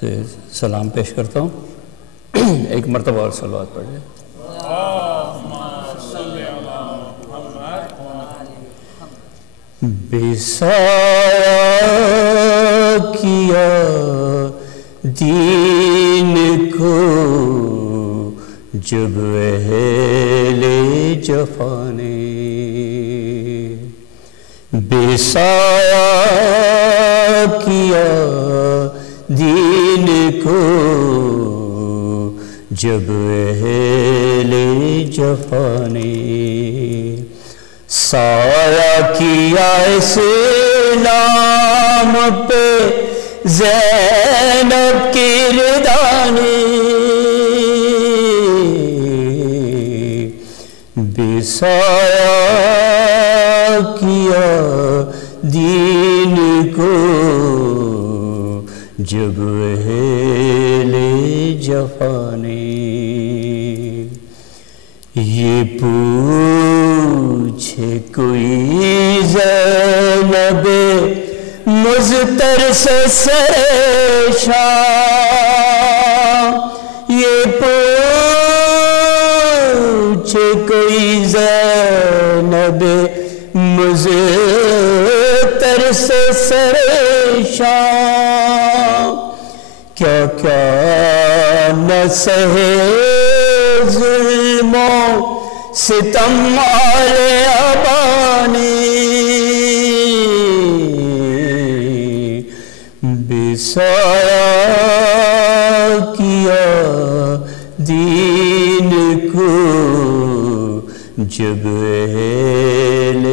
سے سلام پیش کرتا ہوں. ایک مرتبہ اور صلوات پڑھ لیں. بے سایہ کیا دین کو جب اہل جفا نے، بے سایہ کیا دین کو جب اہل جفا نے، سایہ کیا اسلام پہ زینب کی رضا نے، بے سایہ کیا دین کو جب اہل جفا نے. یہ پوچھے کوئی زینب مضطر سے سریشان، یہ پوچھے کوئی زینب مضطر سے سریشان، کیا کیا نہ سہے ظلم و ستم آل ابانی، بے سایہ کیا دین کو جب اہل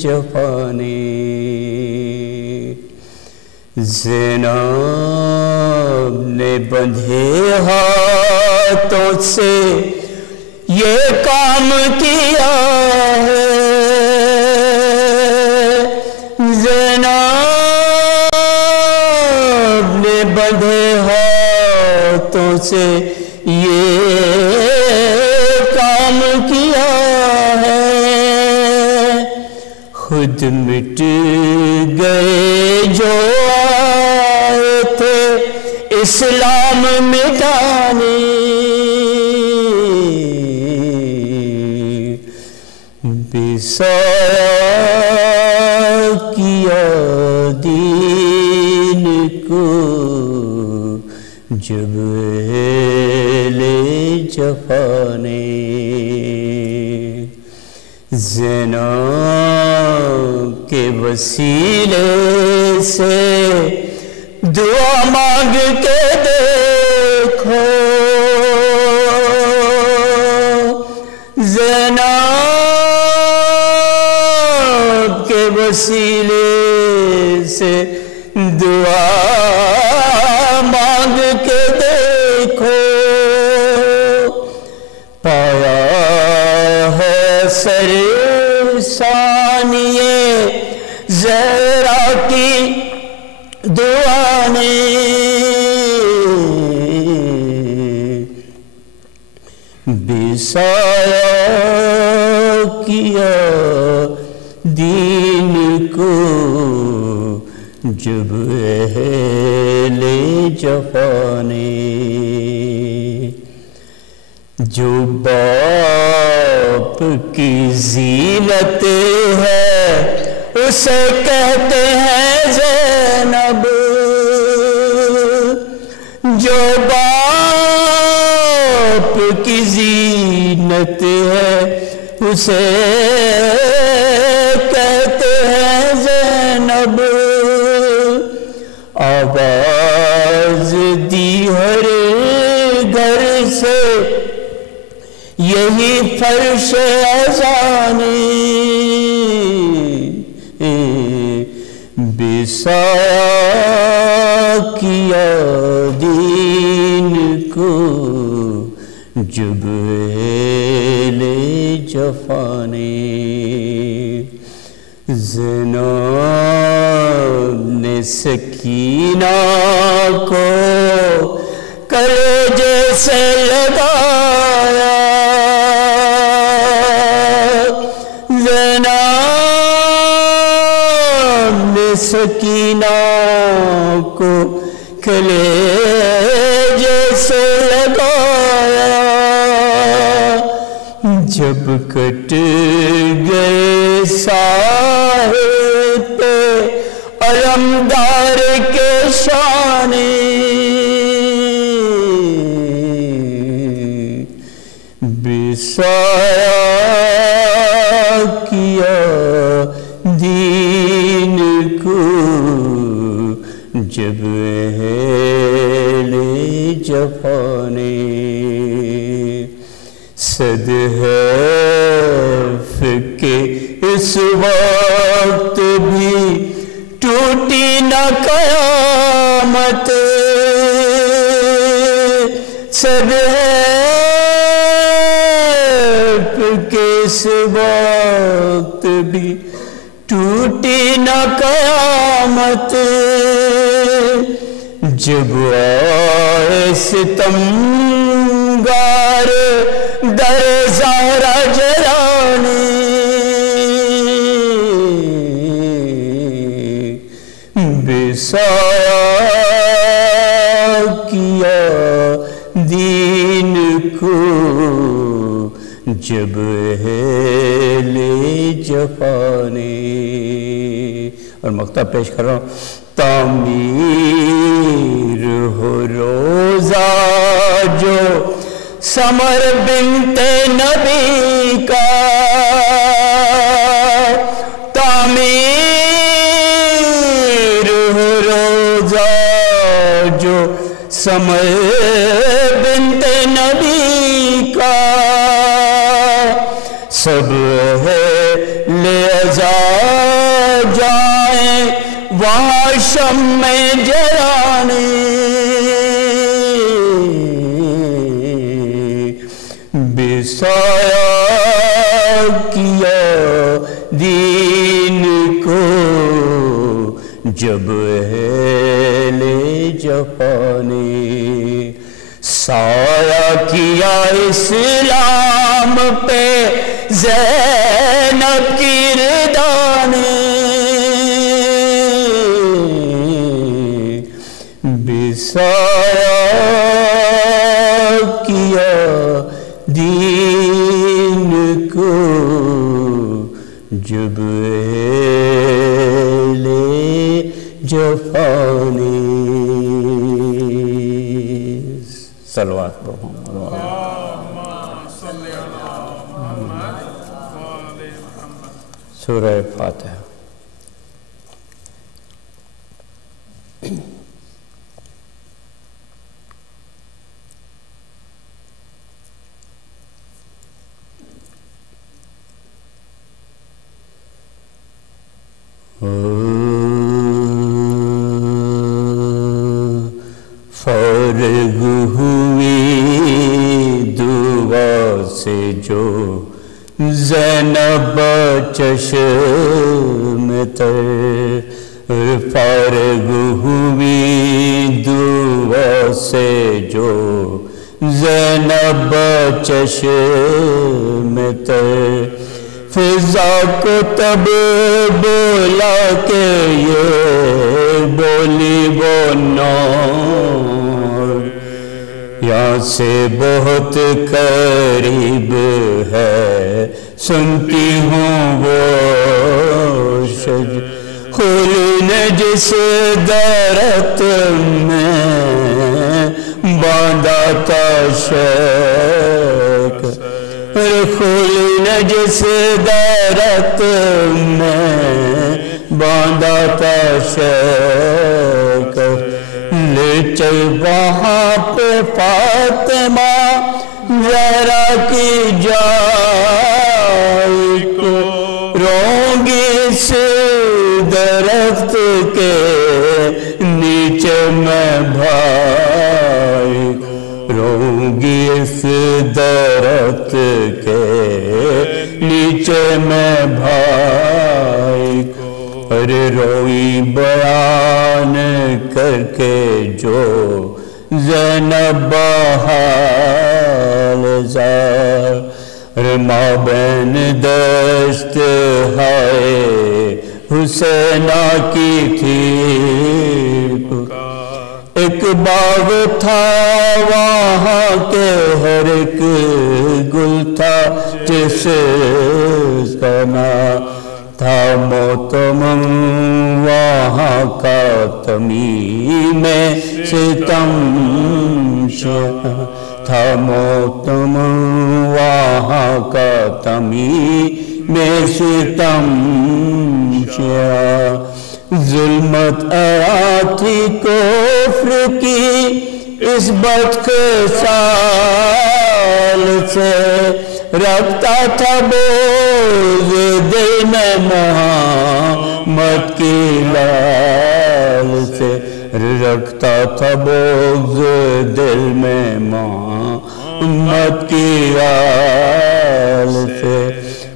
جفا نے. زینب نے بندھے ہاتھوں سے یہ کام کیا ہے، زینب نے بندھے ہاتھوں سے یہ کام کیا ہے، خود مٹ گئے جو آئے تھے اسلام مٹانے، بے سایہ کیا دین کو جب اہل جفا نے. زینب کے وسیلے سے دعا مانگ کے دیکھو، زینب کے وسیلے سے دعا مانگ کے دیکھو، پایا ہے سر ثانیے زہرا کی دعا نے، بے سایہ کیا دین کو جب اہل جفا نے. جو باپ کی زینت ہے اسے کہتے ہیں زینب، جو باپ کی زینت ہے اسے کہتے ہیں زینب. آواز دی ہر گھر سے یہی فرش اذان، بے سایہ کیا دین کو جب اہل جفا نے. زینب نے سکینہ کو کلیجے سے لگایا، زینب نے سکینہ کو کلیجے سے لگایا جب کٹ گئے سائے پہ علمدار کے شانے بسایا کیا دین کو جب اہل جفا نے صد حیف کہ اس وقت بھی ٹوٹی نہ قیامت صد حیف کہ اس وقت بھی ٹوٹی نہ قیامت جب آئے ستمگار در زہرا جلانے بسایا کیا دین کو جب اہل جفا نے. اور مقطع پیش کر رہا ہوں. تعمیر ہو روزہ جو سمر بنت نبی کا تعمیر ہو روزہ جو سمر بنت نبی کا سب ہے لے ازا جائیں وہاں شمع جلانے بسایا کیا دین کو جب اہل جفا نے سایہ کیا اسلام پہ زینب کی رضا نے بسایا کیا دین کو جب اہل جفا نے. صلوات پڑھو. سورہ فاتحہ. فارغ ہوئی دعا سے جو زینب چشم تر فارغ ہوئی دعا سے جو زینب چشم تر فضا کو تب بولا کہ یہ بولی وہ نور یہاں سے بہت قریب ہے سنتی ہوں وہ خل نے جس درخت میں باندھا تھا شیخ خل نے جس درخت میں باندھا تھا شیخ لے چل وہاں پہ فاطمہ زہرا کی جائی کو روں گی اس درخت کے نیچے میں بھائی روں گی اس درخت کے نیچے میں بھائی ارے روئی بیان کر کے جو زینب حال زار مابین دست ہائے حسینہ کی تھی ایک باغ تھا وہاں کے ہر ایک گل تھا جس کا نام تھا موتمم وہاں کا تمیم ستم تھا موتمم وہاں کا تمیم ستم ظلمت آیا تھی کفر کی اس بدخصال سے رکھتا تھا بغض دل میں محمد کی لال سے رکھتا تھا بغض دل میں محمد کی لال سے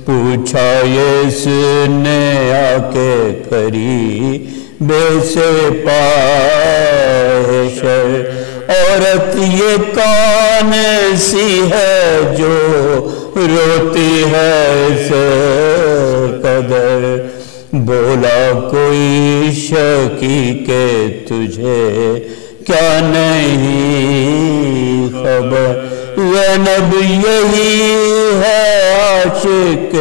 پوچھا اس نے آ کے قریب سے پائے شر عورت یہ کون سی ہے جو روتی ہے اس قدر بولا کوئی شکی کہ تجھے کیا نہیں خبر زینب یہی ہے عاشق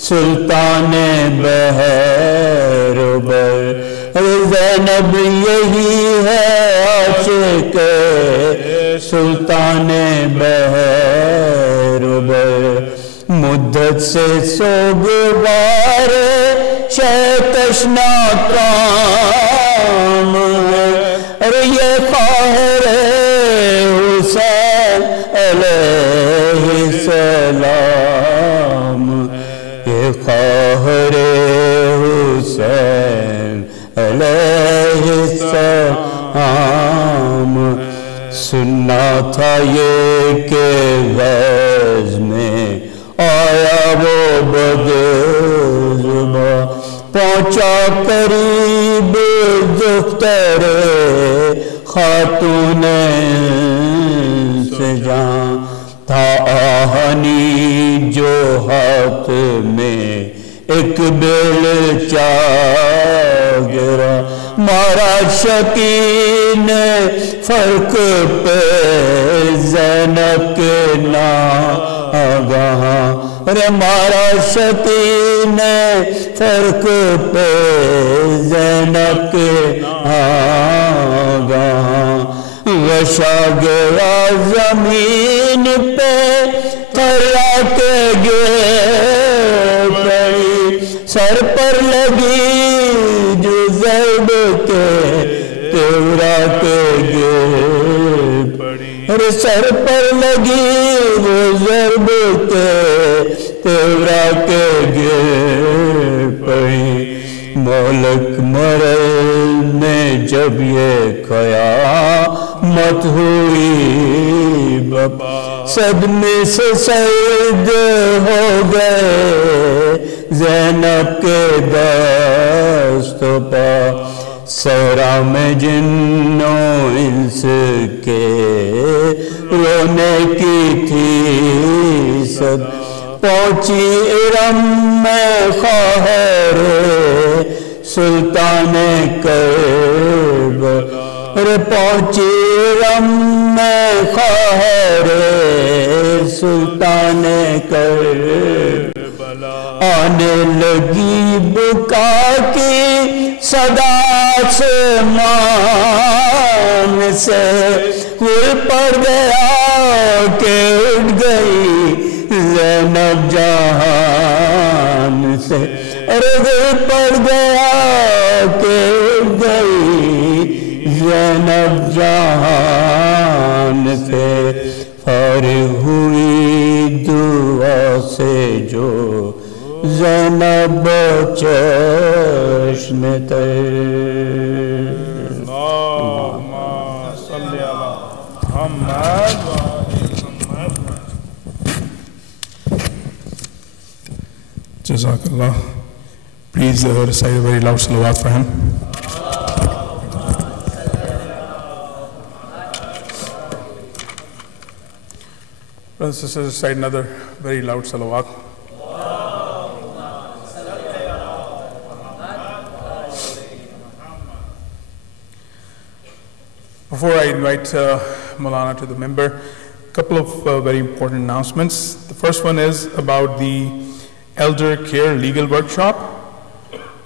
سلطان بحر و بر زینب یہی ہے عاشق سلطان بحر و بر مدت سے سوگوار شہتشنا کام ہے ارے یہ خواہر حسین علیہ السلام یہ خواہر حسین علیہ السلام سننا تھا یہ کہ غیظ میں آیا وہ بدزباں پہنچا قریب دختر خاتون سے جان تھا آہنی جو ہاتھ میں ایک بیلچا گرا مارا شکین فرق پہ زینب کے ناگہاں رے مارا شکین فرق پہ زینب کے ناگہاں غشا گیا زمین پہ تھرا کے گر پڑی سر پر لگی جو ضرب کے تیورا کے گر پڑی سر پر لگی جو ضرب کے تیورا کے گر پڑی مولک مرل نے جب یہ قیامت ہوئی بابا صدمے سے سرد ہو گئے زینب کے دست پا صحرا میں جن و انس کے رونے کی تھی صد پہنچی ارم میں خواہر سلطان کرب پہنچی ارم میں خواہر سلطان کرب آنے لگی بکا کی صدا آسمان سے گل پڑ گیا کہ اٹھ گئی زینب جہان سے گل پڑ گیا کہ اٹھ گئی زینب جہان سے فارغ ہوئی دعا سے جو زینب چشم تر اللہم صلی علی محمد Jazakallah. Please recite a very loud salawat for him. Brothers and sisters, recite another very loud salawat. Before I invite Maulana to the member, a couple of very important announcements. The first one is about the Elder Care Legal Workshop,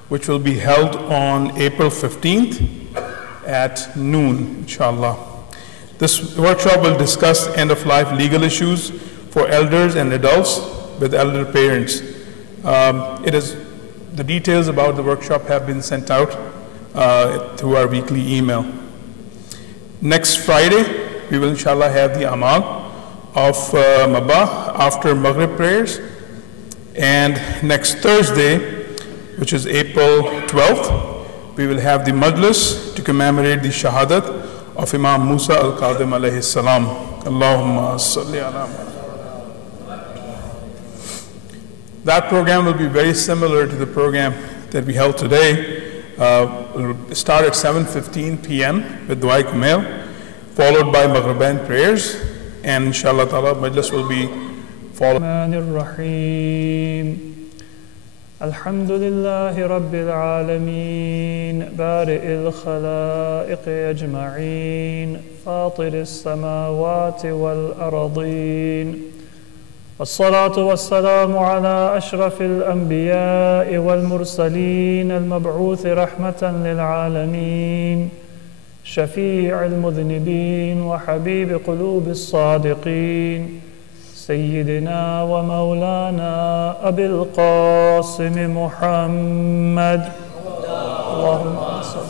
which will be held on April 15th at noon, inshallah. This workshop will discuss end-of-life legal issues for elders and adults with elder parents. The details about the workshop have been sent out through our weekly email. Next Friday, we will inshallah have the amal of Mabah after Maghrib prayers. And next Thursday, which is April 12th, we will have the Majlis to commemorate the Shahadat of Imam Musa al-Qadim alayhi salam. Allahumma salli ala Muhammad. That program will be very similar to the program that we held today. We'll start at 7:15 p.m. with Dua Kumail, followed by Maghriban prayers, and inshallah ta'ala Majlis will be followed. الحمد لله رب العالمين بارئ الخلائق أجمعين فاطر السماوات والأرضين والصلاة والسلام على أشرف الأنبياء والمرسلين المبعوث رحمة للعالمين شفيع المذنبين وحبيب قلوب الصادقين سيدنا ومولانا أبي القاسم محمد اللهم صل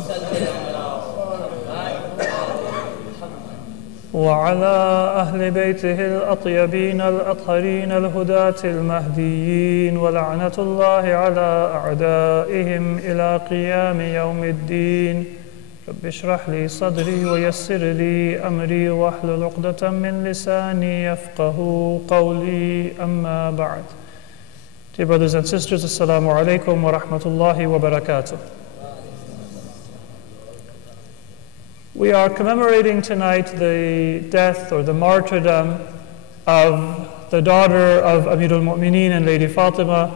وعلى أهل بيته الأطيبين الأطهرين الهداة المهديين ولعنة الله على أعدائهم إلى قيام يوم الدين رب اشرح لي صدري ويسر لي أمري واحلل عقدة من لساني يفقه قولي أما بعد. Dear brothers and sisters, Assalamu alaikum wa rahmatullahi wa barakatuh. We are commemorating tonight the death or the martyrdom of the daughter of Amirul Mu'mineen and Lady Fatima,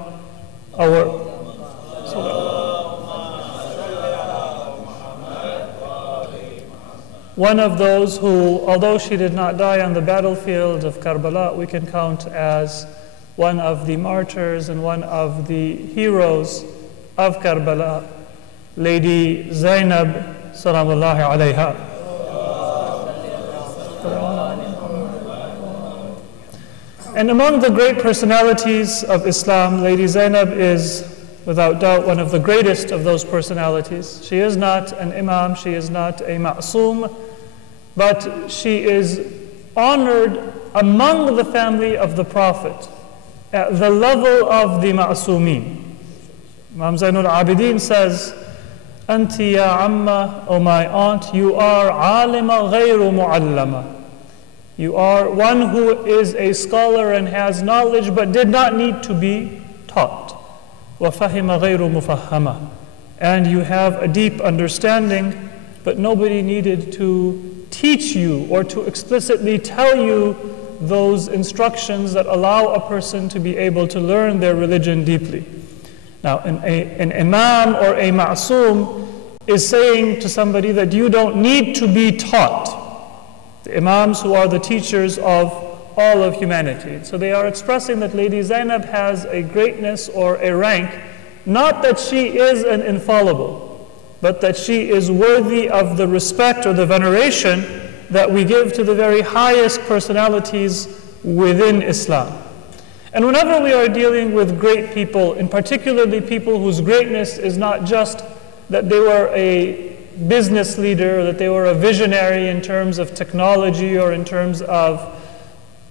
one of those who, although she did not die on the battlefield of Karbala, we can count as one of the martyrs and one of the heroes of Karbala, Lady Zainab, salamullahi alayha. And among the great personalities of Islam, Lady Zainab is without doubt one of the greatest of those personalities. She is not an imam, she is not a ma'soom, but she is honored among the family of the Prophet at the level of the ma'soomin. Imam Zainul Abidin says, Anti ya amma, O my aunt, you are alima ghayru mu'allama. You are one who is a scholar and has knowledge but did not need to be taught. وَفَهِمَ غَيْرُ مُفَهَّمَ. And you have a deep understanding, but nobody needed to teach you or to explicitly tell you those instructions that allow a person to be able to learn their religion deeply. Now, an imam or a ma'soom is saying to somebody that you don't need to be taught. The imams who are the teachers of all of humanity. So they are expressing that Lady Zainab has a greatness or a rank, not that she is an infallible, but that she is worthy of the respect or the veneration that we give to the very highest personalities within Islam. And whenever we are dealing with great people, and particularly people whose greatness is not just that they were a business leader, or that they were a visionary in terms of technology or in terms of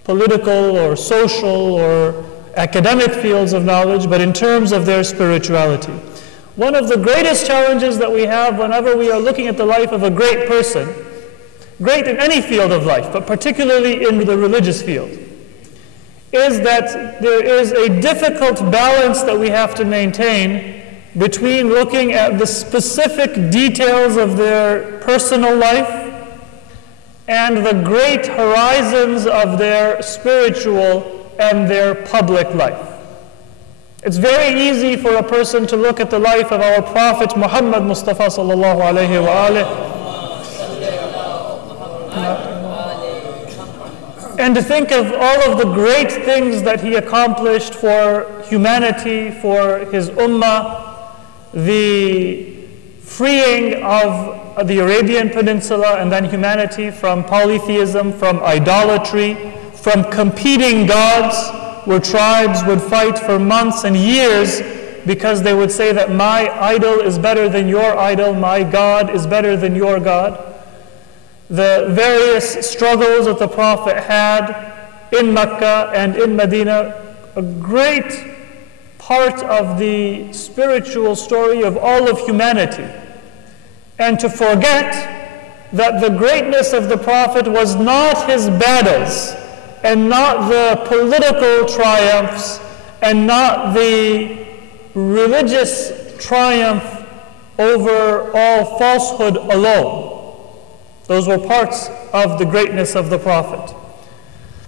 political or social or academic fields of knowledge, but in terms of their spirituality. One of the greatest challenges that we have whenever we are looking at the life of a great person, great in any field of life, but particularly in the religious field, is that there is a difficult balance that we have to maintain between looking at the specific details of their personal life and the great horizons of their spiritual and their public life. It's very easy for a person to look at the life of our Prophet Muhammad Mustafa sallallahu alayhi wa And to think of all of the great things that he accomplished for humanity, for his ummah, the freeing of the Arabian Peninsula and then humanity from polytheism, from idolatry, from competing gods, where tribes would fight for months and years because they would say that my idol is better than your idol, my God is better than your God. The various struggles that the Prophet had in Mecca and in Medina, a great part of the spiritual story of all of humanity. And to forget that the greatness of the Prophet was not his battles, and not the political triumphs, and not the religious triumph over all falsehood alone. Those were parts of the greatness of the Prophet.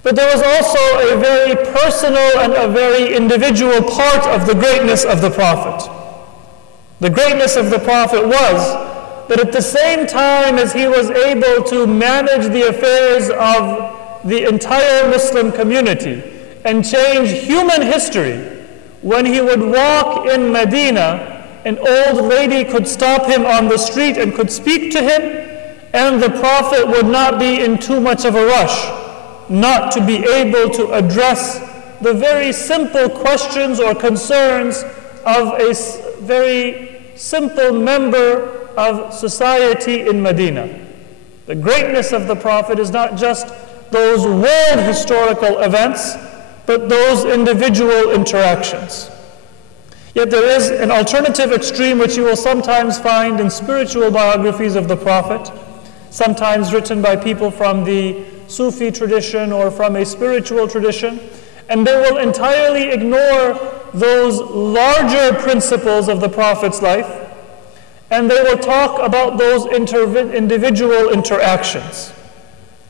But there was also a very personal and a very individual part of the greatness of the Prophet. The greatness of the Prophet was that at the same time as he was able to manage the affairs of the entire Muslim community and change human history, when he would walk in Medina, an old lady could stop him on the street and could speak to him, and the Prophet would not be in too much of a rush, not to be able to address the very simple questions or concerns of a very simple member of society in Medina. The greatness of the Prophet is not just those world historical events, but those individual interactions. Yet there is an alternative extreme which you will sometimes find in spiritual biographies of the Prophet, sometimes written by people from the Sufi tradition or from a spiritual tradition, and they will entirely ignore those larger principles of the Prophet's life, and they will talk about those individual interactions.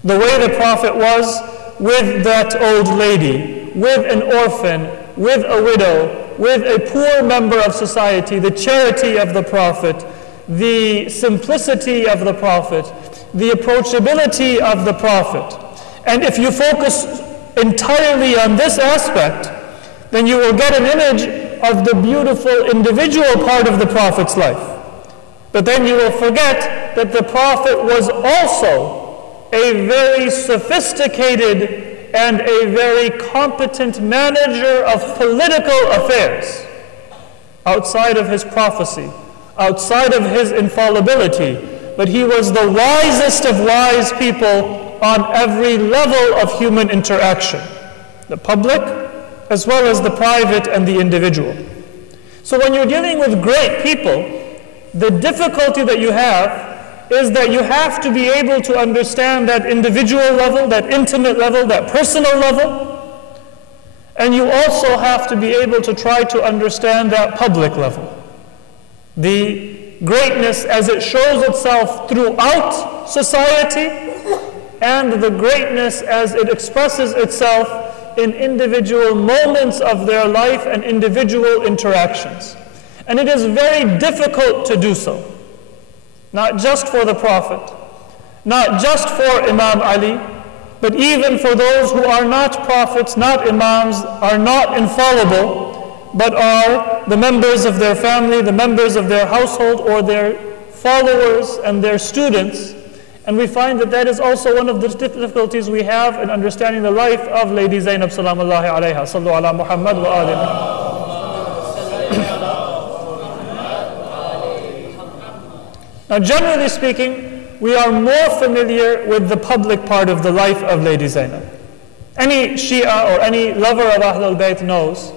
The way the Prophet was with that old lady, with an orphan, with a widow, with a poor member of society, the charity of the Prophet, the simplicity of the Prophet, the approachability of the Prophet. And if you focus entirely on this aspect, then you will get an image of the beautiful individual part of the Prophet's life. But then you will forget that the Prophet was also a very sophisticated and a very competent manager of political affairs outside of his prophecy, outside of his infallibility, but he was the wisest of wise people on every level of human interaction, the public as well as the private and the individual. So when you're dealing with great people, the difficulty that you have is that you have to be able to understand that individual level, that intimate level, that personal level, and you also have to be able to try to understand that public level. The greatness as it shows itself throughout society, and the greatness as it expresses itself in individual moments of their life and individual interactions. And it is very difficult to do so. Not just for the Prophet, not just for Imam Ali, but even for those who are not prophets, not imams, are not infallible, but are the members of their family, the members of their household, or their followers and their students. And we find that that is also one of the difficulties we have in understanding the life of Lady Zainab salamullahi alayha. Sallu ala Muhammad wa alihi. Now, generally speaking, we are more familiar with the public part of the life of Lady Zainab. Any Shia or any lover of Ahlul Bayt knows,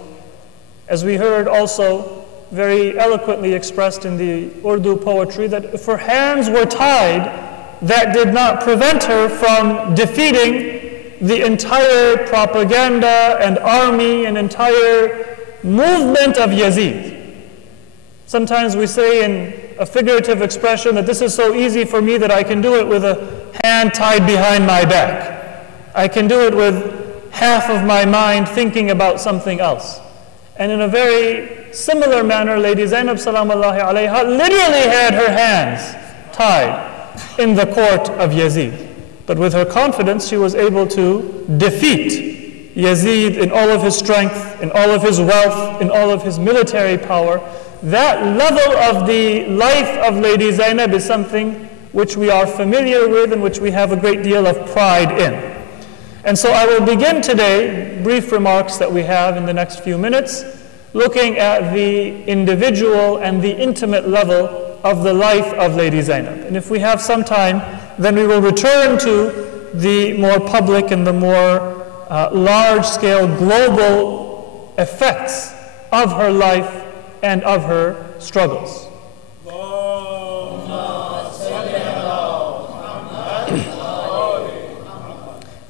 as we heard also very eloquently expressed in the Urdu poetry, that if her hands were tied, that did not prevent her from defeating the entire propaganda and army and entire movement of Yazid. Sometimes we say in a figurative expression that this is so easy for me that I can do it with a hand tied behind my back. I can do it with half of my mind thinking about something else. And in a very similar manner, Lady Zainab salamullahi alayha literally had her hands tied in the court of Yazid. But with her confidence, she was able to defeat Yazid in all of his strength, in all of his wealth, in all of his military power. That level of the life of Lady Zainab is something which we are familiar with and which we have a great deal of pride in. And so I will begin today, brief remarks that we have in the next few minutes, looking at the individual and the intimate level of the life of Lady Zainab. And if we have some time, then we will return to the more public and the more large-scale global effects of her life and of her struggles.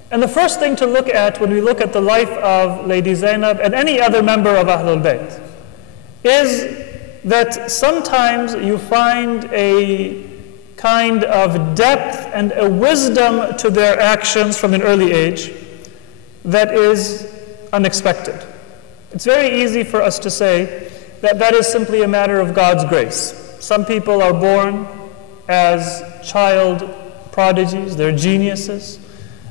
And the first thing to look at when we look at the life of Lady Zainab and any other member of Ahlul Bayt is that sometimes you find a kind of depth and a wisdom to their actions from an early age that is unexpected. It's very easy for us to say that that is simply a matter of God's grace. Some people are born as child prodigies, they're geniuses.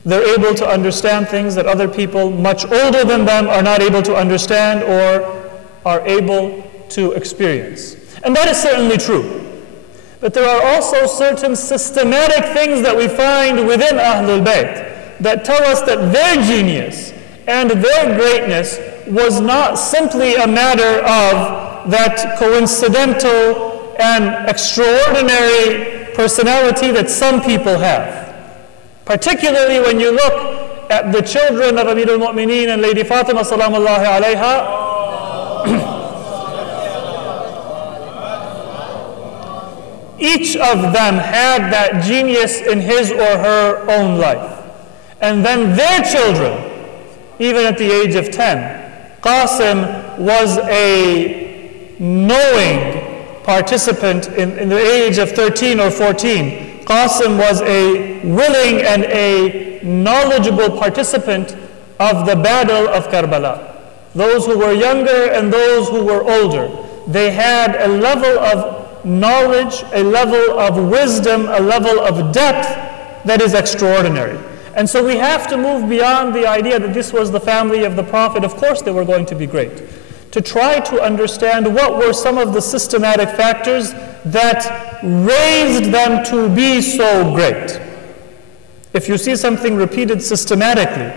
They're able to understand things that other people much older than them are not able to understand or are able to experience. And that is certainly true. But there are also certain systematic things that we find within Ahlul Bayt that tell us that their genius and their greatness was not simply a matter of that coincidental and extraordinary personality that some people have. Particularly when you look at the children of Amir al-Mu'mineen and Lady Fatima salamullahi alayha, each of them had that genius in his or her own life. And then their children, even at the age of 10, Qasim was a knowing participant in the age of 13 or 14. Qasim was a willing and a knowledgeable participant of the battle of Karbala. Those who were younger and those who were older, they had a level of knowledge, a level of wisdom, a level of depth that is extraordinary. And so we have to move beyond the idea that this was the family of the Prophet. Of course they were going to be great. To try to understand what were some of the systematic factors that raised them to be so great. If you see something repeated systematically,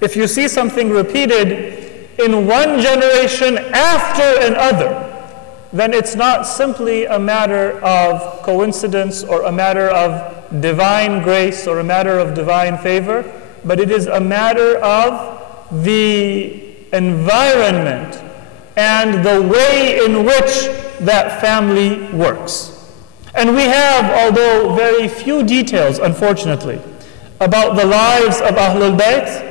if you see something repeated in one generation after another, then it's not simply a matter of coincidence or a matter of divine grace or a matter of divine favor, but it is a matter of the environment and the way in which that family works. And we have, although very few details, unfortunately, about the lives of Ahlul Bayt,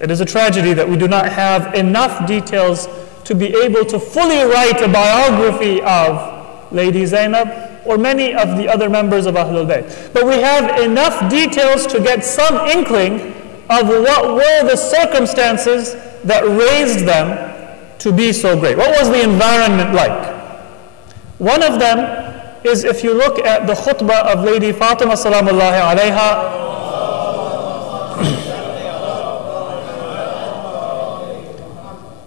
it is a tragedy that we do not have enough details to be able to fully write a biography of Lady Zainab or many of the other members of Ahlul Bayt. But we have enough details to get some inkling of what were the circumstances that raised them to be so great. What was the environment like? One of them is if you look at the khutbah of Lady Fatima salamullahi alayha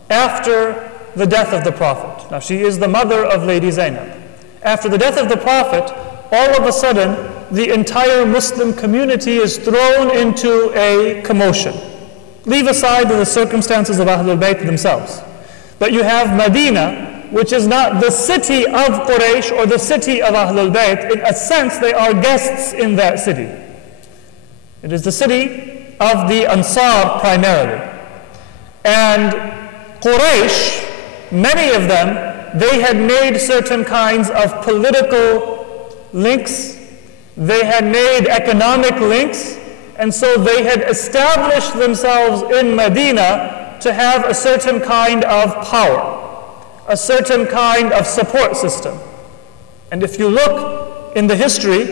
after the death of the Prophet. Now she is the mother of Lady Zainab. After the death of the Prophet, all of a sudden the entire Muslim community is thrown into a commotion. Leave aside the circumstances of Ahlul Bayt themselves. But you have Medina, which is not the city of Quraysh or the city of Ahlul Bayt. In a sense, they are guests in that city. It is the city of the Ansar primarily. And Quraysh, many of them, they had made certain kinds of political links. They had made economic links. And so they had established themselves in Medina to have a certain kind of power, a certain kind of support system. And if you look in the history,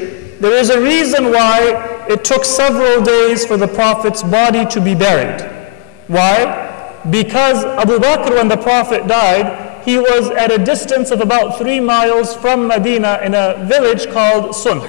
there is a reason why it took several days for the Prophet's body to be buried. Why? Because Abu Bakr, when the Prophet died, he was at a distance of about 3 miles from Medina in a village called Sunh.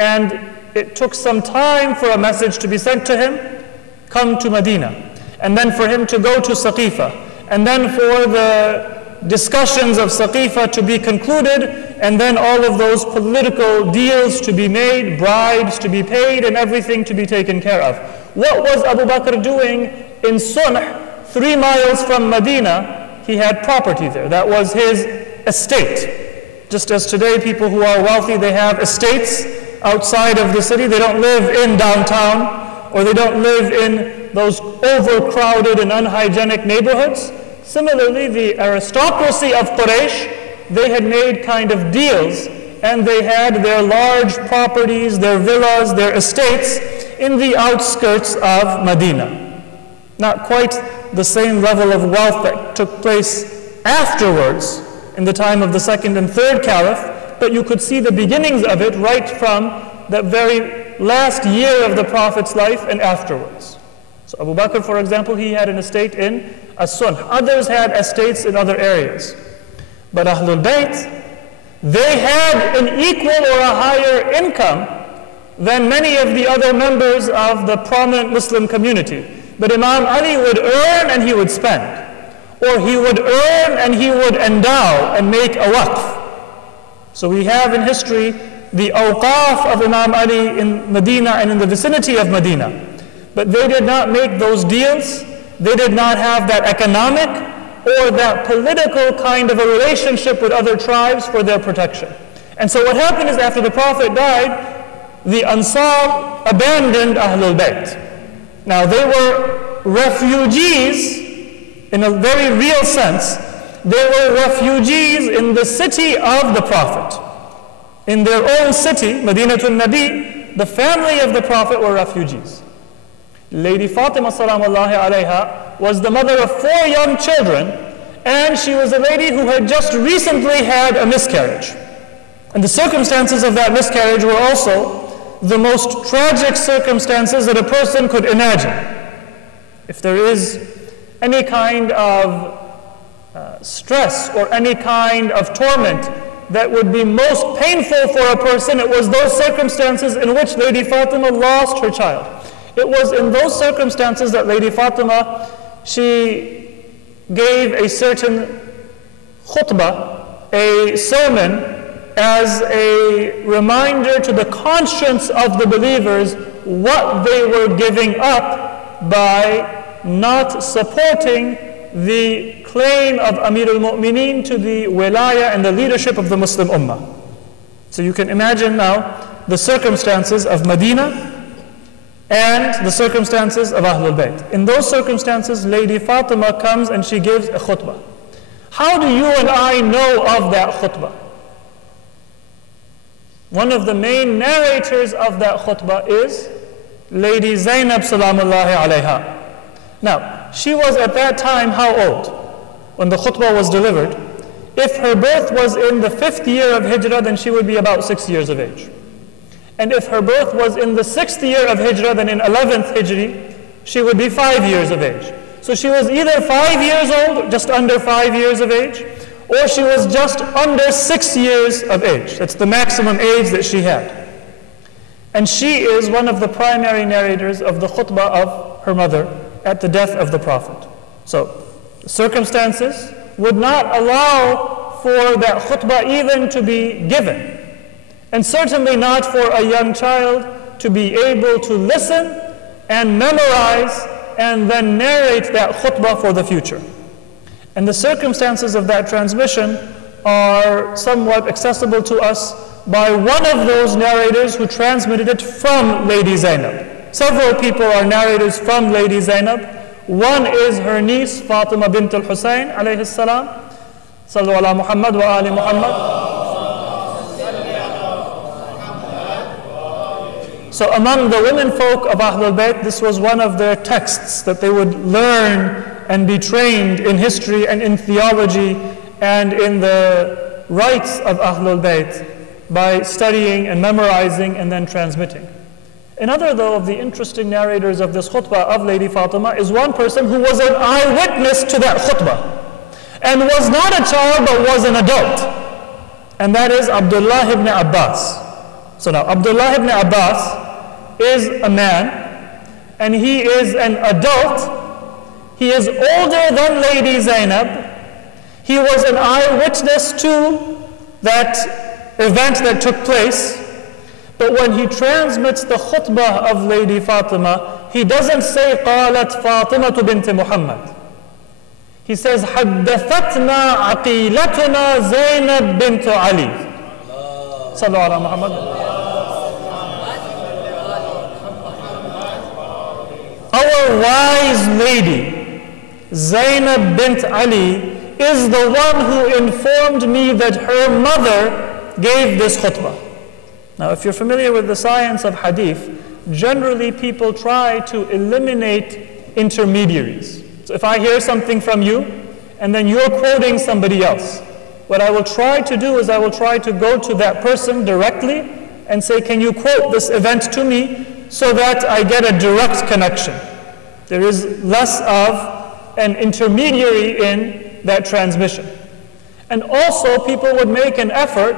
And it took some time for a message to be sent to him, come to Medina, and then for him to go to Saqifa, and then for the discussions of Saqifa to be concluded, and then all of those political deals to be made, bribes to be paid, and everything to be taken care of. What was Abu Bakr doing in Sunh, 3 miles from Medina? He had property there. That was his estate. Just as today people who are wealthy, they have estates outside of the city. They don't live in downtown, or they don't live in those overcrowded and unhygienic neighborhoods. Similarly, the aristocracy of Quraysh, they had made kind of deals, and they had their large properties, their villas, their estates in the outskirts of Medina. Not quite the same level of wealth that took place afterwards in the time of the second and third caliph, but you could see the beginnings of it right from the very last year of the Prophet's life and afterwards. So Abu Bakr, for example, he had an estate in As-Sunh. Others had estates in other areas. But Ahlul Bayt, they had an equal or a higher income than many of the other members of the prominent Muslim community. But Imam Ali would earn and he would spend. Or he would earn and he would endow and make a waqf. So we have in history the awqaf of Imam Ali in Medina and in the vicinity of Medina. But they did not make those deals. They did not have that economic or that political kind of a relationship with other tribes for their protection. And so what happened is after the Prophet died, the Ansar abandoned Ahlul Bayt. Now they were refugees in a very real sense. They were refugees in the city of the Prophet. In their own city, Madinatul Nabi, the family of the Prophet were refugees. Lady Fatima salamullahi alayha was the mother of 4 young children, and she was a lady who had just recently had a miscarriage. And the circumstances of that miscarriage were also the most tragic circumstances that a person could imagine. If there is any kind of stress or any kind of torment that would be most painful for a person, it was those circumstances in which Lady Fatima lost her child. It was in those circumstances that Lady Fatima, she gave a certain khutbah, a sermon, as a reminder to the conscience of the believers what they were giving up by not supporting the claim of Amir al-Mu'mineen to the wilaya and the leadership of the Muslim Ummah. So you can imagine now the circumstances of Medina and the circumstances of Ahlul Bayt. In those circumstances, Lady Fatima comes and she gives a khutbah. How do you and I know of that khutbah? One of the main narrators of that khutbah is Lady Zainab salamullahi alayha. Now, she was at that time how old when the khutbah was delivered? If her birth was in the 5th year of Hijrah, then she would be about 6 years of age. And if her birth was in the 6th year of Hijrah, then in 11th Hijri, she would be 5 years of age. So she was either 5 years old, just under 5 years of age, or she was just under 6 years of age. That's the maximum age that she had. And she is one of the primary narrators of the khutbah of her mother at the death of the Prophet. So the circumstances would not allow for that khutbah even to be given. And certainly not for a young child to be able to listen and memorize and then narrate that khutbah for the future. And the circumstances of that transmission are somewhat accessible to us by one of those narrators who transmitted it from Lady Zainab. Several people are narrators from Lady Zainab. One is her niece, Fatima bint al-Husayn, alayhi salam. Sallu ala Muhammad wa ali Muhammad. So among the women folk of Ahlul Bayt, this was one of their texts that they would learn and be trained in history and in theology and in the rites of Ahlul Bayt by studying and memorizing and then transmitting. Another, though, of the interesting narrators of this khutbah of Lady Fatima is one person who was an eyewitness to that khutbah and was not a child but was an adult, and that is Abdullah ibn Abbas. So now Abdullah ibn Abbas, is a man, and he is an adult. He is older than Lady Zainab. He was an eyewitness to that event that took place. But when he transmits the khutbah of Lady Fatima, he doesn't say قالت فاطمة بنت محمد. He says حدثتنا عقيلتنا زينب بنت علي. صلوا على محمد. Our wise lady, Zainab bint Ali, is the one who informed me that her mother gave this khutbah. Now, if you're familiar with the science of hadith, generally people try to eliminate intermediaries. So if I hear something from you, and then you're quoting somebody else, what I will try to do is I will try to go to that person directly and say, can you quote this event to me, so that I get a direct connection. There is less of an intermediary in that transmission. And also, people would make an effort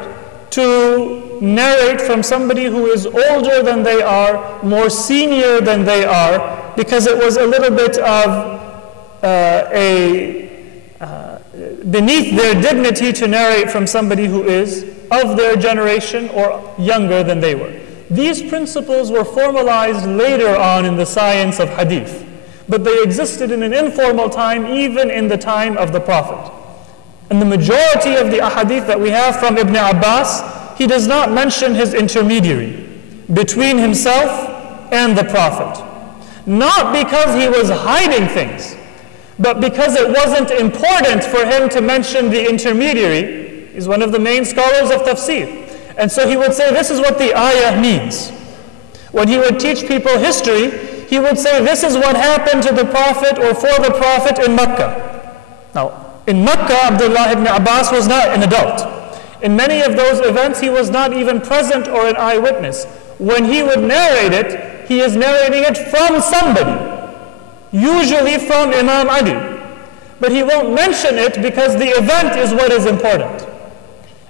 to narrate from somebody who is older than they are, more senior than they are, because it was a little bit of beneath their dignity to narrate from somebody who is of their generation or younger than they were. These principles were formalized later on in the science of hadith, but they existed in an informal time, even in the time of the Prophet. And the majority of the ahadith that we have from Ibn Abbas, he does not mention his intermediary between himself and the Prophet. Not because he was hiding things, but because it wasn't important for him to mention the intermediary. He's one of the main scholars of tafsir. And so he would say, this is what the ayah means. When he would teach people history, he would say, this is what happened to the Prophet or for the Prophet in Mecca. Now, in Mecca, Abdullah ibn Abbas was not an adult. In many of those events, he was not even present or an eyewitness. When he would narrate it, he is narrating it from somebody, usually from Imam Ali. But he won't mention it because the event is what is important.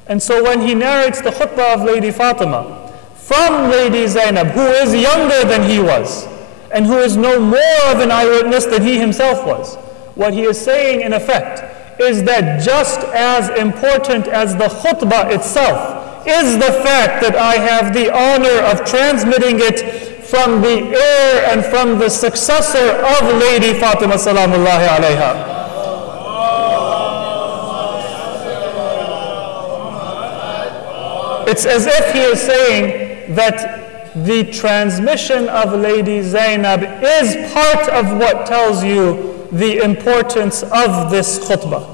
And so when he narrates the khutbah of Lady Fatima from Lady Zainab, who is younger than he was, and who is no more of an eyewitness than he himself was, what he is saying in effect is that just as important as the khutbah itself is the fact that I have the honor of transmitting it from the heir and from the successor of Lady Fatima salamullahi alayha. It's as if he is saying that the transmission of Lady Zainab is part of what tells you the importance of this khutbah.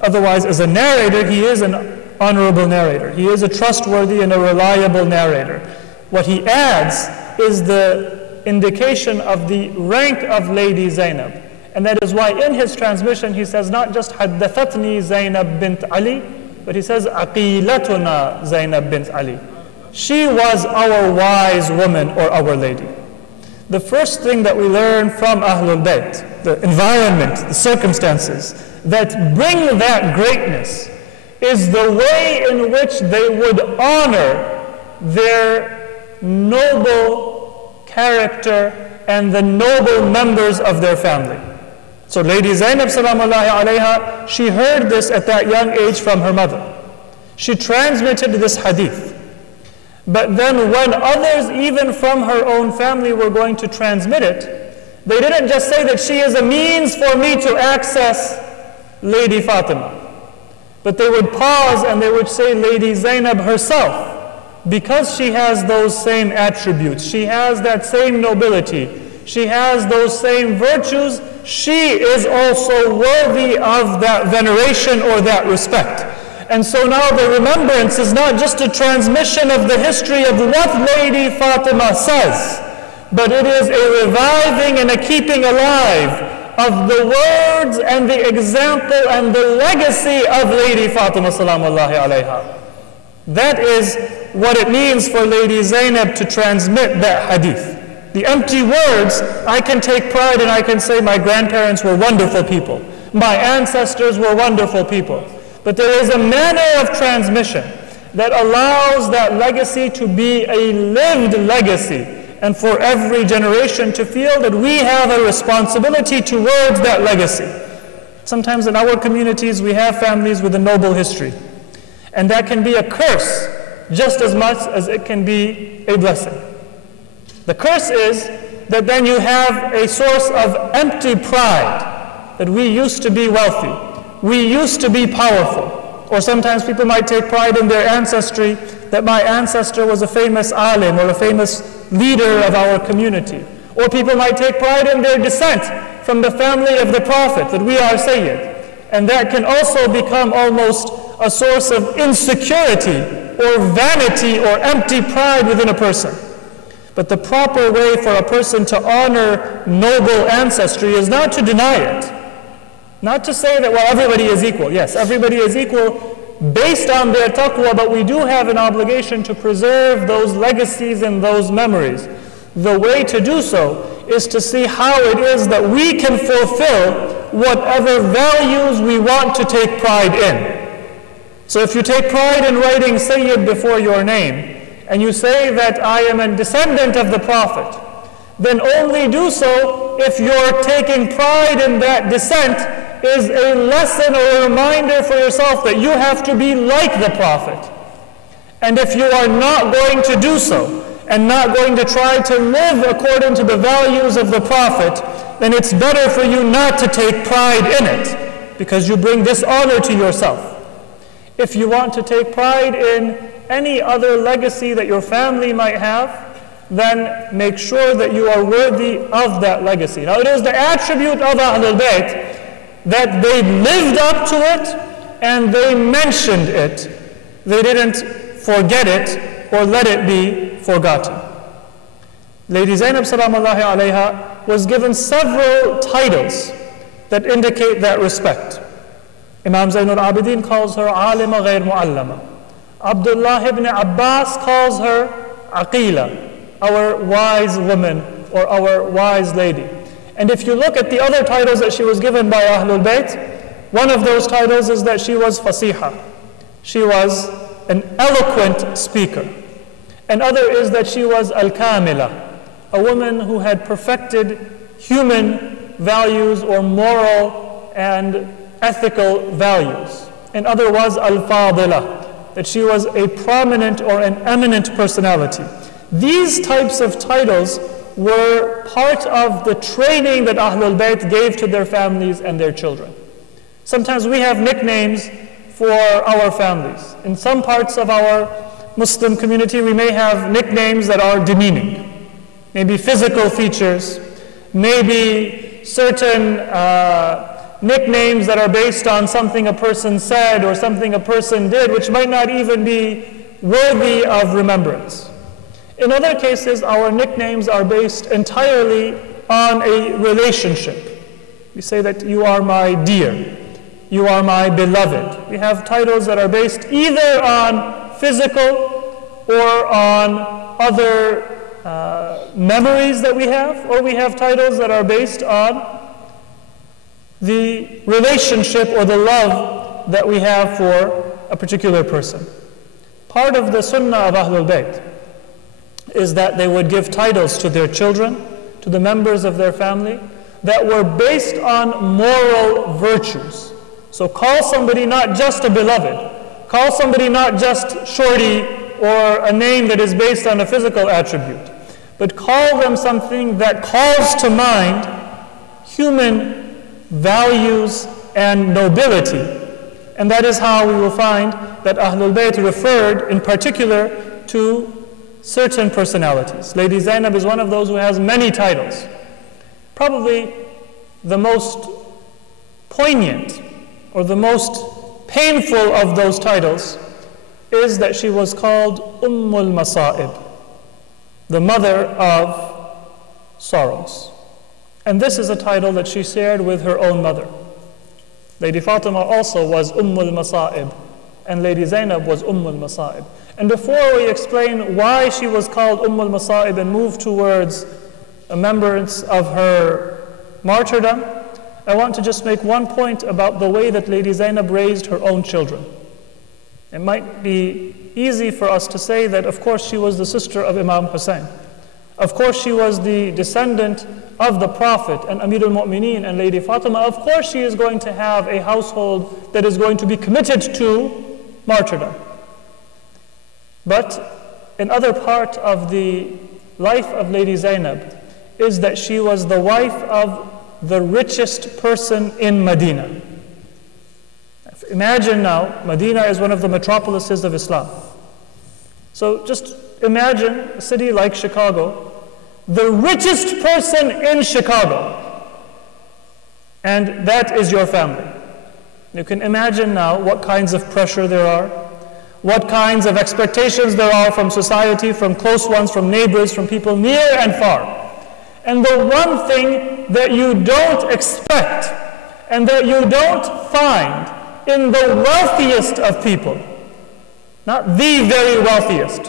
Otherwise, as a narrator, he is an honorable narrator. He is a trustworthy and a reliable narrator. What he adds is the indication of the rank of Lady Zainab. And that is why in his transmission he says not just حدثتني Zainab bint Ali, but he says عقيلتنا Zainab bint Ali. She was our wise woman or our lady. The first thing that we learn from Ahlul Bayt, the environment, the circumstances that bring that greatness, is the way in which they would honor their noble character and the noble members of their family. So Lady Zainab salamullahi alayha, she heard this at that young age from her mother. She transmitted this hadith. But then when others, even from her own family, were going to transmit it, they didn't just say that she is a means for me to access Lady Fatima. But they would pause and they would say Lady Zainab herself, because she has those same attributes, she has that same nobility, she has those same virtues, she is also worthy of that veneration or that respect. And so now the remembrance is not just a transmission of the history of what Lady Fatima says, but it is a reviving and a keeping alive of the words and the example and the legacy of Lady Fatima salamullahi alayha. That is what it means for Lady Zainab to transmit that hadith. The empty words, I can take pride and I can say my grandparents were wonderful people, my ancestors were wonderful people. But there is a manner of transmission that allows that legacy to be a lived legacy, and for every generation to feel that we have a responsibility towards that legacy. Sometimes in our communities we have families with a noble history, and that can be a curse just as much as it can be a blessing. The curse is that then you have a source of empty pride, that we used to be wealthy, we used to be powerful. Or sometimes people might take pride in their ancestry, that my ancestor was a famous alim or a famous leader of our community. Or people might take pride in their descent from the family of the Prophet, that we are Sayyid. And that can also become almost a source of insecurity or vanity or empty pride within a person. But the proper way for a person to honor noble ancestry is not to deny it. Not to say that, well, everybody is equal. Yes, everybody is equal based on their taqwa, but we do have an obligation to preserve those legacies and those memories. The way to do so is to see how it is that we can fulfill whatever values we want to take pride in. So if you take pride in writing Sayyid before your name, and you say that I am a descendant of the Prophet, then only do so if your taking pride in that descent is a lesson or a reminder for yourself that you have to be like the Prophet. And if you are not going to do so, and not going to try to live according to the values of the Prophet, then it's better for you not to take pride in it, because you bring dishonor to yourself. If you want to take pride in any other legacy that your family might have, then make sure that you are worthy of that legacy. Now it is the attribute of Ahlul Bayt that they lived up to it and they mentioned it. They didn't forget it or let it be forgotten. Lady Zainab salamullahi alayha was given several titles that indicate that respect. Imam Zainul Abidin calls her Alima Ghair Mu'allama. Abdullah ibn Abbas calls her Aqila, our wise woman or our wise lady. And if you look at the other titles that she was given by Ahlul Bayt, one of those titles is that she was Fasiha. She was an eloquent speaker. Another is that she was Al-Kamila, a woman who had perfected human values or moral and ethical values. Another was Al-Fadila, that she was a prominent or an eminent personality. These types of titles were part of the training that Ahlul Bayt gave to their families and their children. Sometimes we have nicknames for our families. In some parts of our Muslim community, we may have nicknames that are demeaning. Maybe physical features, maybe certain nicknames that are based on something a person said or something a person did, which might not even be worthy of remembrance. In other cases, our nicknames are based entirely on a relationship. We say that you are my dear, you are my beloved. We have titles that are based either on physical or on other memories that we have, or we have titles that are based on the relationship or the love that we have for a particular person. Part of the sunnah of Ahlul Bayt is that they would give titles to their children, to the members of their family, that were based on moral virtues. So call somebody not just a beloved, call somebody not just shorty or a name that is based on a physical attribute, but call them something that calls to mind human values and nobility. And that is how we will find that Ahlul Bayt referred in particular to certain personalities. Lady Zainab is one of those who has many titles. Probably the most poignant or the most painful of those titles is that she was called Ummul Masa'ib, the mother of sorrows. And this is a title that she shared with her own mother. Lady Fatima also was Ummul Masa'ib, and Lady Zainab was Ummul Masa'ib. And before we explain why she was called Ummul Masa'ib and move towards remembrance of her martyrdom, I want to just make one point about the way that Lady Zainab raised her own children. It might be easy for us to say that, of course, she was the sister of Imam Hussein. Of course, she was the descendant of the Prophet and Amir al-Mu'mineen and Lady Fatima. Of course, she is going to have a household that is going to be committed to martyrdom. But another part of the life of Lady Zainab is that she was the wife of the richest person in Medina. Imagine now, Medina is one of the metropolises of Islam. So just imagine a city like Chicago, the richest person in Chicago, and that is your family. You can imagine now what kinds of pressure there are, what kinds of expectations there are from society, from close ones, from neighbors, from people near and far. And the one thing that you don't expect and that you don't find in the wealthiest of people, not the very wealthiest,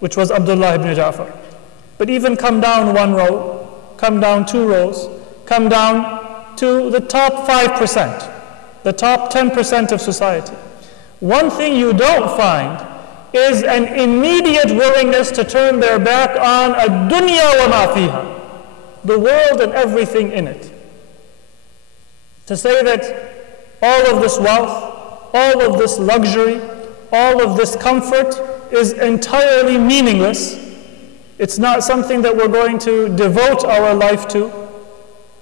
which was Abdullah ibn Ja'far, but even come down one row, come down 2 rows, come down to the top 5%, the top 10% of society. One thing you don't find is an immediate willingness to turn their back on ad-dunya wa ma fiha, the world and everything in it. To say that all of this wealth, all of this luxury, all of this comfort is entirely meaningless. It's not something that we're going to devote our life to,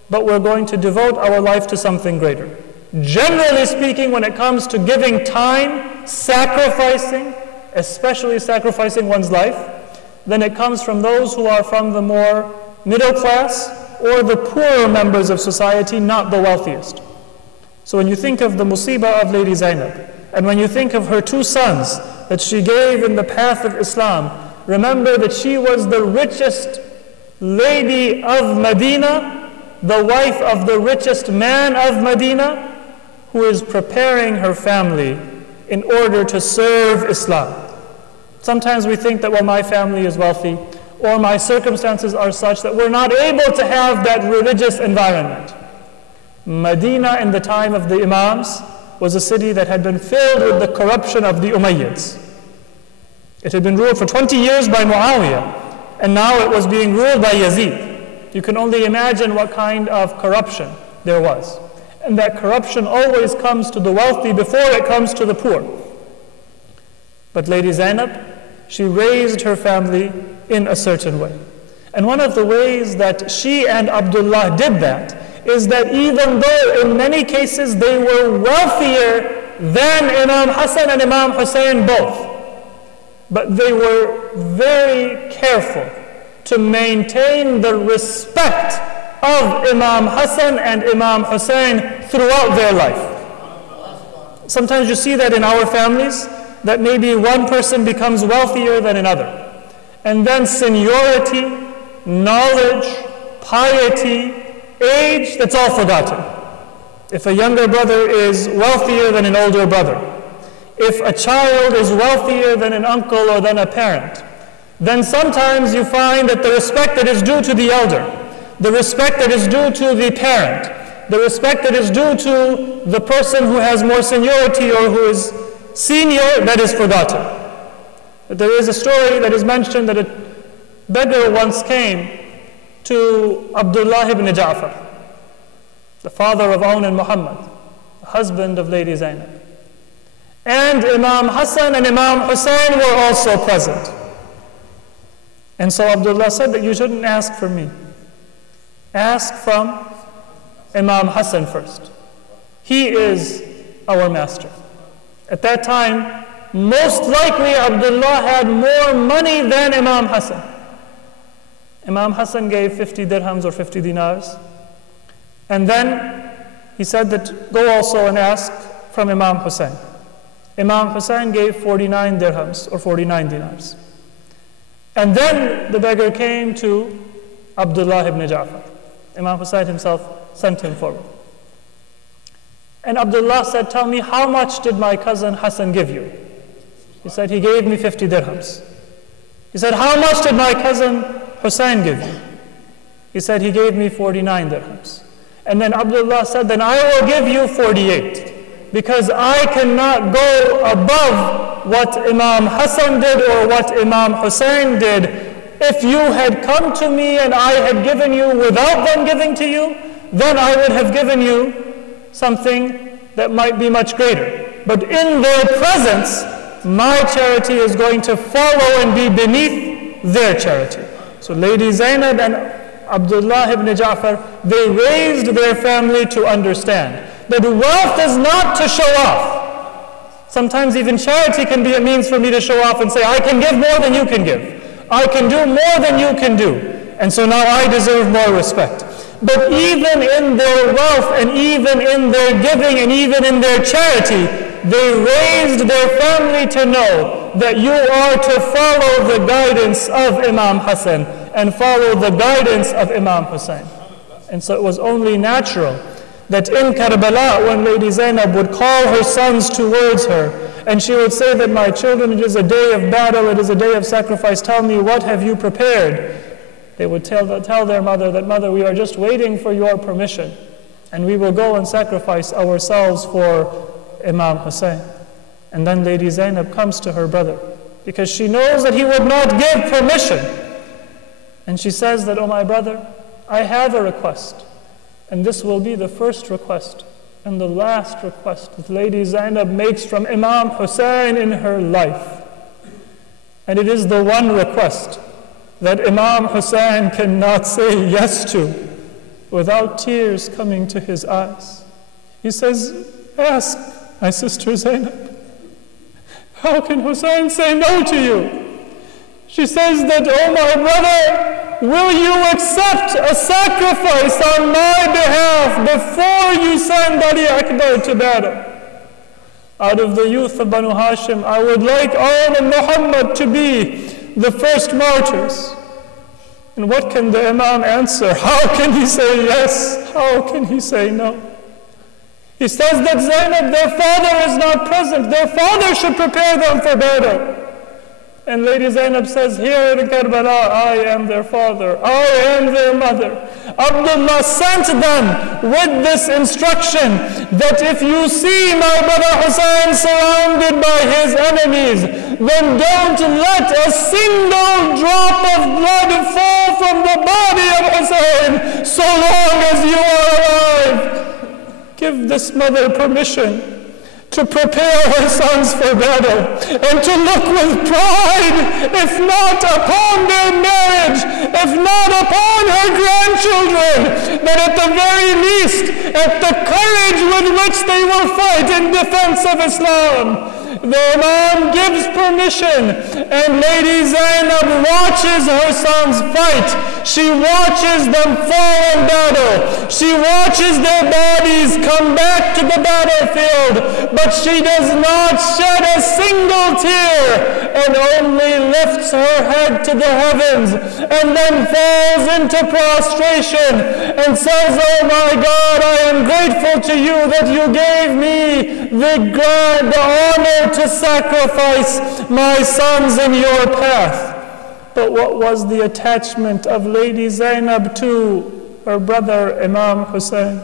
but we're going to devote our life to something greater. Generally speaking, when it comes to giving time, sacrificing, especially sacrificing one's life, then it comes from those who are from the more middle class or the poorer members of society, not the wealthiest. So when you think of the musibah of Lady Zainab, and when you think of her 2 sons that she gave in the path of Islam, remember that she was the richest lady of Medina, the wife of the richest man of Medina, who is preparing her family in order to serve Islam. Sometimes we think that, well, my family is wealthy, or my circumstances are such that we're not able to have that religious environment. Medina in the time of the Imams was a city that had been filled with the corruption of the Umayyads. It had been ruled for 20 years by Muawiyah, and now it was being ruled by Yazid. You can only imagine what kind of corruption there was. And that corruption always comes to the wealthy before it comes to the poor. But Lady Zainab, she raised her family in a certain way. And one of the ways that she and Abdullah did that is that even though in many cases they were wealthier than Imam Hassan and Imam Hussein both, but they were very careful to maintain the respect of Imam Hassan and Imam Hussein throughout their life. Sometimes you see that in our families, that maybe one person becomes wealthier than another. And then seniority, knowledge, piety, age, that's all forgotten. If a younger brother is wealthier than an older brother, if a child is wealthier than an uncle or than a parent, then sometimes you find that the respect that is due to the elder, the respect that is due to the parent, the respect that is due to the person who has more seniority or who is senior, that is forgotten. But there is a story that is mentioned that a beggar once came to Abdullah ibn Ja'far, the father of Aun and Muhammad, the husband of Lady Zainab. And Imam Hassan and Imam Hussein were also present. And so Abdullah said that you shouldn't ask for me. Ask from Imam Hassan first. He is our master. At that time, most likely Abdullah had more money than Imam Hassan. Imam Hassan gave 50 dirhams or 50 dinars. And then he said that go also and ask from Imam Hussein. Imam Hussein gave 49 dirhams or 49 dinars. And then the beggar came to Abdullah ibn Ja'far. Imam Hussein himself sent him forward. And Abdullah said, tell me, how much did my cousin Hassan give you? He said, he gave me 50 dirhams. He said, how much did my cousin Hussein give you? He said, he gave me 49 dirhams. And then Abdullah said, then I will give you 48, because I cannot go above what Imam Hassan did or what Imam Hussein did If you had come to me and I had given you without them giving to you, then I would have given you something that might be much greater. But in their presence, my charity is going to follow and be beneath their charity. So Lady Zainab and Abdullah ibn Ja'far, they raised their family to understand that wealth is not to show off. Sometimes even charity can be a means for me to show off and say, I can give more than you can give. I can do more than you can do. And so now I deserve more respect. But even in their wealth and even in their giving and even in their charity, they raised their family to know that you are to follow the guidance of Imam Hassan and follow the guidance of Imam Hussein. And so it was only natural that in Karbala, when Lady Zainab would call her sons towards her, and she would say that my children, it is a day of battle, it is a day of sacrifice, tell me, what have you prepared? They would tell their mother that, Mother, we are just waiting for your permission, and we will go and sacrifice ourselves for Imam Hussein. And then Lady Zainab comes to her brother, because she knows that he would not give permission. And she says that, oh my brother, I have a request. And this will be the first request and the last request that Lady Zainab makes from Imam Hussein in her life. And it is the one request that Imam Hussein cannot say yes to without tears coming to his eyes. He says, ask my sister Zainab, how can Hussein say no to you? She says that, oh my brother, will you accept a sacrifice on my behalf before you send Ali Akbar to battle? Out of the youth of Banu Hashim, I would like all of Muhammad to be the first martyrs. And what can the Imam answer? How can he say yes? How can he say no? He says that Zainab, their father is not present. Their father should prepare them for battle. And Lady Zainab says, here in Karbala, I am their father, I am their mother. Abdullah sent them with this instruction that if you see my brother Hussein surrounded by his enemies, then don't let a single drop of blood fall from the body of Hussein so long as you are alive. Give this mother permission to prepare her sons for battle, and to look with pride, if not upon their marriage, if not upon her grandchildren, that at the very least, at the courage with which they will fight in defense of Islam. The Imam gives permission, and Lady Zainab watches her sons fight. She watches them fall in battle. She watches their bodies come back to the battlefield, but she does not shed a single tear, and only lifts her head to the heavens, and then falls into prostration, and says, oh my God, I am grateful to you that you gave me the honor to sacrifice my sons in your path. But what was the attachment of Lady Zainab to her brother Imam Hussein?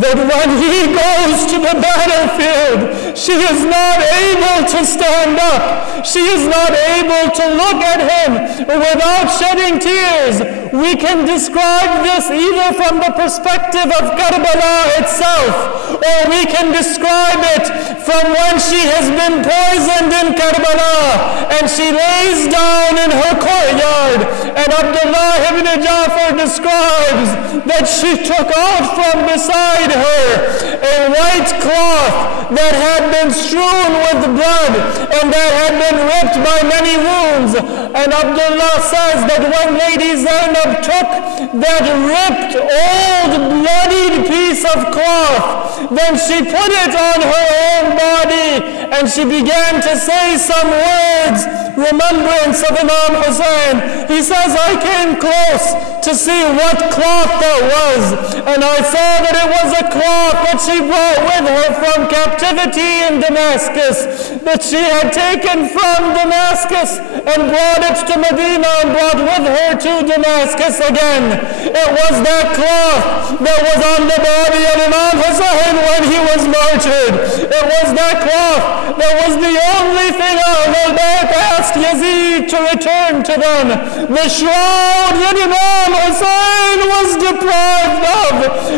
That when he goes to the battlefield, she is not able to stand up. She is not able to look at him without shedding tears. We can describe this either from the perspective of Karbala itself, or we can describe it from when she has been poisoned in Karbala and she lays down in her courtyard. And Abdullah ibn Ja'far describes that she took out from beside her a white cloth that had been strewn with blood and that had been ripped by many wounds. And Abdullah says that when Lady Zainab took that ripped, old, bloodied piece of cloth, then she put it on her own body and she began to say some words, remembrance of Imam Hussein. He says, I came close to see what cloth that was, and I saw that it was a cloth that she brought with her from captivity in Damascus, that she had taken from Damascus and brought it to Medina and brought with her to Damascus again. It was that cloth that was on the body of Imam Hussein even when he was martyred, it was that cloth that was the only thing Al-Bayt asked Yazid to return to them. The shroud that Imam Hussein was deprived of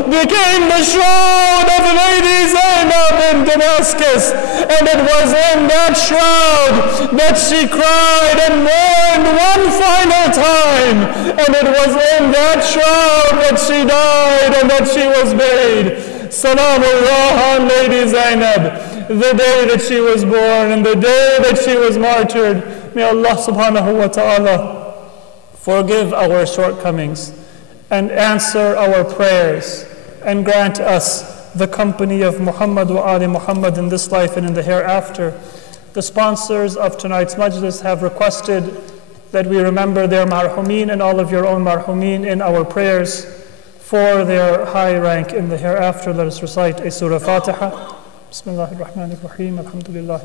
became the shroud of Lady Zainab in Damascus. And it was in that shroud that she cried and mourned one final time. And it was in that shroud that she died and that she was buried. Salamullah on Lady Zainab, the day that she was born and the day that she was martyred. May Allah subhanahu wa ta'ala forgive our shortcomings and answer our prayers and grant us the company of Muhammad wa Ali Muhammad in this life and in the hereafter. The sponsors of tonight's Majlis have requested that we remember their marhumeen and all of your own marhumeen in our prayers for their high rank in the hereafter. Let us recite a Surah Fatiha. Bismillahir Rahmanir Rahim. Alhamdulillah.